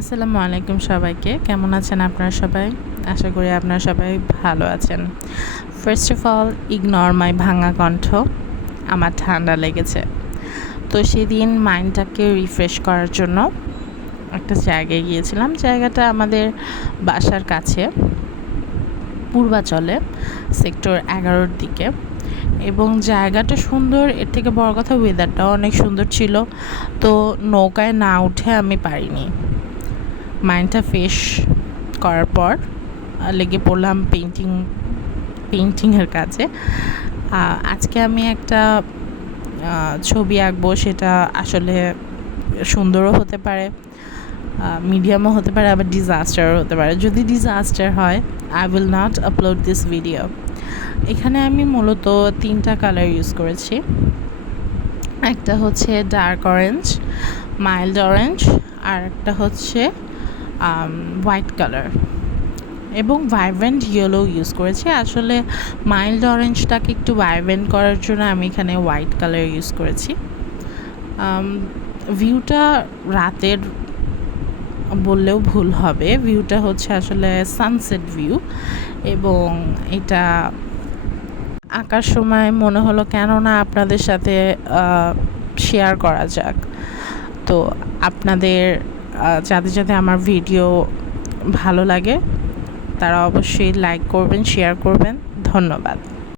আসসালামু আলাইকুম সবাইকে। কেমন আছেন আপনারা সবাই? আশা করি আপনারা সবাই ভালো আছেন। ফার্স্ট অফ অল ইগনোর মাই ভাঙা কণ্ঠ। আমার ঠান্ডা লেগেছে। তো সেদিন মাইন্ডটাকে রিফ্রেশ করার জন্য একটা জায়গায় গিয়েছিলাম। জায়গাটা আমাদের বাসার কাছে, পূর্বাচলে, সেক্টর 11-র দিকে। এবং জায়গাটা সুন্দর, এর থেকে বড় কথা ওয়েদারটাও অনেক সুন্দর ছিল। তো নৌকায় না উঠে আমি পারিনি। মাইন্ডটা ফ্রেশ করার পর লেগে পড়লাম পেইন্টিংয়ের কাজে। আজকে আমি একটা ছবি আঁকবো, সেটা আসলে সুন্দরও হতে পারে, মিডিয়ামও হতে পারে, আবার ডিজাস্টারও হতে পারে। যদি ডিজাস্টার হয়, I will not upload this video. এখানে আমি মূলত 3টা কালার ইউজ করেছি। একটা হচ্ছে ডার্ক অরেঞ্জ, মাইল্ড অরেঞ্জ, আর একটা হচ্ছে হোয়াইট কালার এবং ভাইব্রেন্ট ইয়েলো ইউজ করেছি। আসলে মাইল্ড অরেঞ্জটাকে একটু ভাইব্রেন্ট করার জন্য আমি এখানে হোয়াইট কালার ইউজ করেছি। ভিউটা রাতের বললেও ভুল হবে, ভিউটা হচ্ছে আসলে সানসেট ভিউ। এবং এটা আঁকার সময় মনে হলো কেন না আপনাদের সাথে শেয়ার করা যাক। তো আপনাদের যাদের যাদের আমার ভিডিও ভালো লাগে তারা অবশ্যই লাইক করবেন, শেয়ার করবেন। ধন্যবাদ।